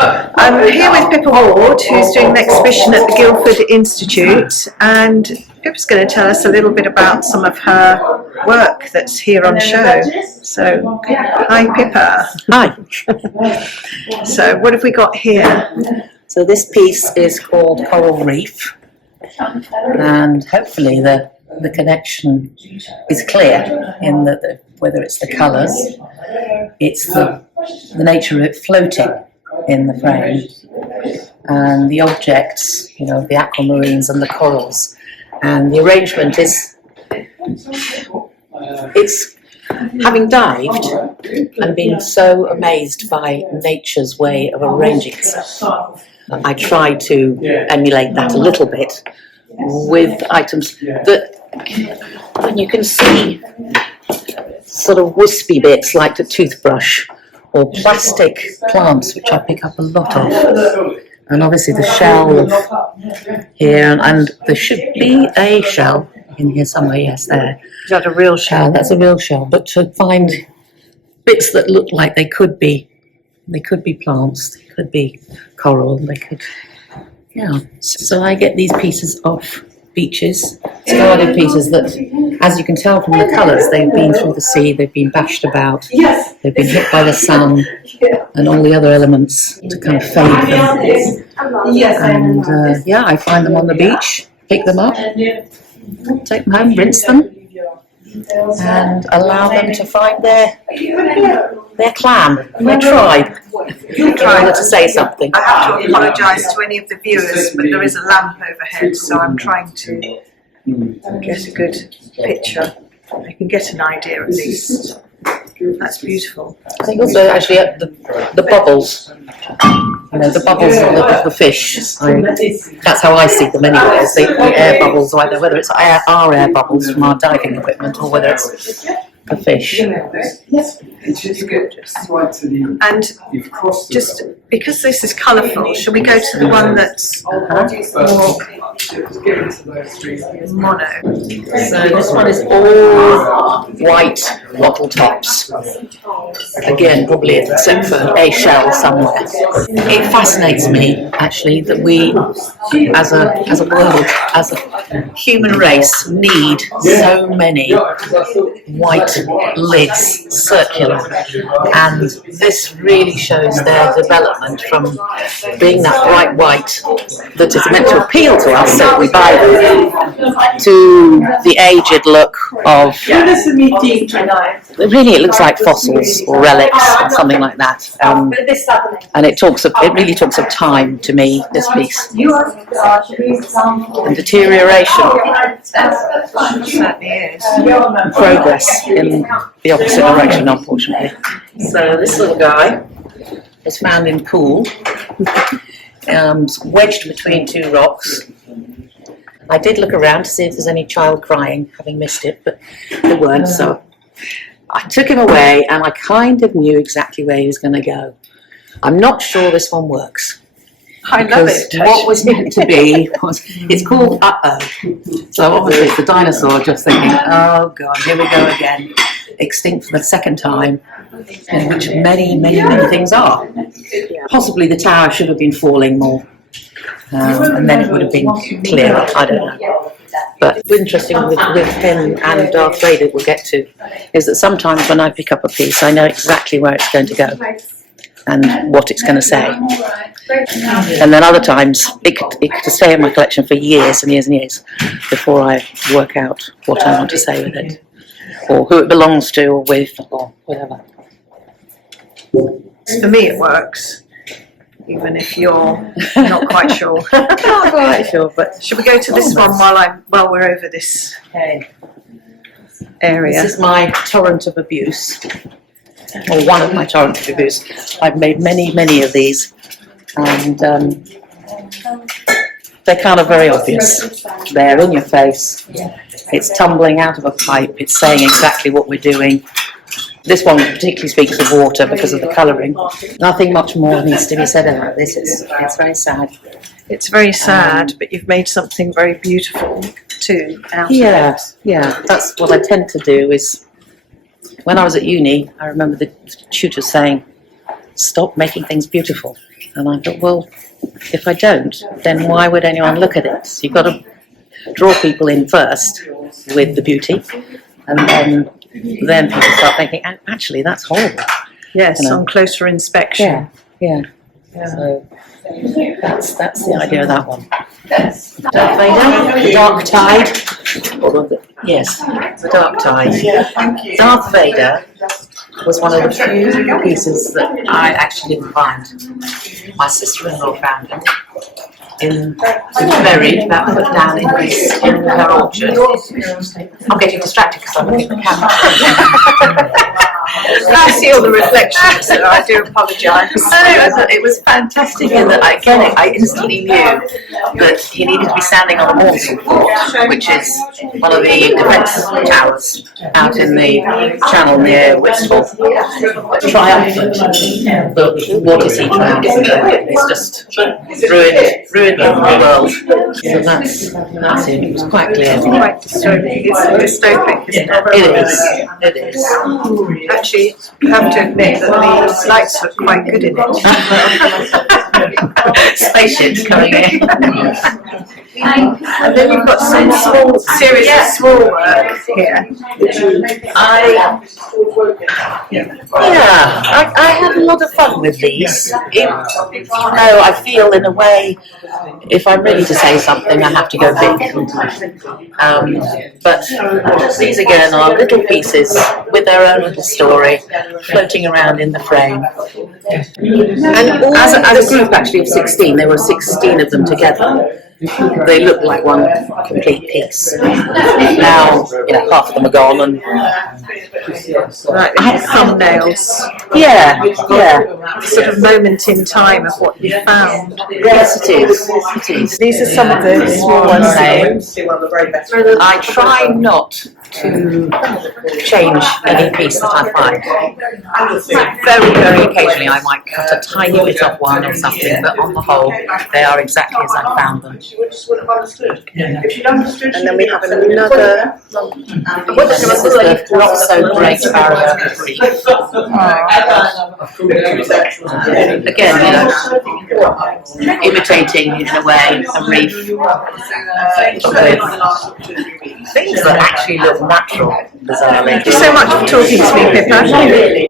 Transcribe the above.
I'm here with Pippa Ward, who's doing an exhibition at the Guildford Institute, and Pippa's going to tell us a little bit about some of her work that's here on show. So, hi Pippa. Hi. So, what have we got here? So this piece is called Coral Reef, and hopefully the connection is clear in that whether it's the colours, it's the nature of it floating in the frame, and the objects, you know, the aquamarines and the corals, and the arrangement is, it's having dived and been so amazed by nature's way of arranging itself. I tried to emulate that a little bit with items that you can see sort of wispy bits like the toothbrush, or plastic plants, which I pick up a lot of, and obviously the shell of here, and there should be a shell in here somewhere. Yes, there. Is that a real shell? That's a real shell. But to find bits that look like they could be plants, they could be coral, they could, yeah. So I get these pieces off beaches, discarded pieces that, as you can tell from the colours, they've been through the sea, they've been bashed about, they've been hit by the sun and all the other elements to kind of fade them. And yeah, I find them on the beach, pick them up, take them home, rinse them, and allow them to find their clan, their tribe. Trying to say something. I have to apologise to any of the viewers, but there is a lamp overhead, so I'm trying to get a good picture. I can get an idea at least. That's beautiful. I think also actually the bubbles, you know, the bubbles of the fish. That's how I see them anyway. The air bubbles, either whether it's our air bubbles from our diving equipment, or whether it's the fish. Yes, it's gorgeous. And just because this is colourful, shall we go to the one that's more mono? So this one is all white bottle tops. Again, probably except for a shell somewhere. It fascinates me actually that we, as a world, as a human race, need so many white lids, circular, and this really shows their development from being that bright white that is meant to appeal to us, so we buy them, to the aged look of, really it looks like fossils or relics or something like that, and it really talks of time to me, this piece, and deterioration, Certainly is. progress in the opposite direction, unfortunately. So this little guy was found in pool, wedged between two rocks. I did look around to see if there's any child crying, having missed it, but there weren't, so I took him away, and I kind of knew exactly where he was going to go. I'm not sure this one works. I love it. What was meant to be was, it's called Uh-Oh. So obviously it's the dinosaur just thinking, oh God, here we go again. Extinct for the second time, in which many, many, many things are. Possibly the tower should have been falling more, and then it would have been clearer, I don't know. But what's interesting with him and Darth Vader, we'll get to, is that sometimes when I pick up a piece, I know exactly where it's going to go and what it's going to say. And then other times, it could stay in my collection for years and years and years before I work out what I want to say with it, or who it belongs to, or with, or whatever. For me it works, even if you're not quite sure. Not quite sure, but Should we go to this one while we're over this area? This is my torrent of abuse, or one of my torrents of abuse. I've made many, many of these, and they're kind of very obvious. They're in your face. It's tumbling out of a pipe. It's saying exactly what we're doing. This one particularly speaks of water because of the colouring. Nothing much more needs to be said about this. It's very sad. It's very sad, but you've made something very beautiful too out of it. Yeah. That's what I tend to do. Is when I was at uni, I remember the tutor saying, stop making things beautiful. And I thought, well, if I don't, then why would anyone look at it? So you've got to draw people in first with the beauty, and then people start thinking, actually, that's horrible. Yes, You know? on closer inspection. Yeah. So that's the idea of that one. Darth Vader, the Dark Tide. Yes, the Dark Tide. Darth Vader was one of the few pieces that I actually didn't find. My sister-in-law found it. Buried about a foot down in her orchard. I'm getting distracted because I'm looking at the camera. I see all the reflections, so I do apologise. It was fantastic in that, again, I instantly knew that he needed to be standing on a mortal fort, which is one of the defence towers out in the channel near Whitstable. Triumphant. But what is he trying to do? It's just ruined the whole world. So that's it. It was quite clear. Quite disturbing. It's dystopic, isn't it? It is. Actually, I have to admit that the lights look quite good in it. Spaceships coming in. And then you've got some small series of small work here. I had a lot of fun with these. No, I feel in a way, if I'm ready to say something, I have to go big. But these again are little pieces with their own little story, floating around in the frame. And as a group actually of 16, there were 16 of them together. They look like one complete piece. Now, half of them are gone, and Right, they have thumbnails. yeah. Sort of moment in time of what you found. Yes, it is. These are some of the small ones. I try not to change any piece that I find. Very, very occasionally I might cut a tiny bit off one or something, but on the whole, they are exactly as I found them. And then we have another. This is the not so great barrier reef. Again, imitating in a way a reef with things that actually look natural, bizarrely. Thank you so much for talking to me, Pippa.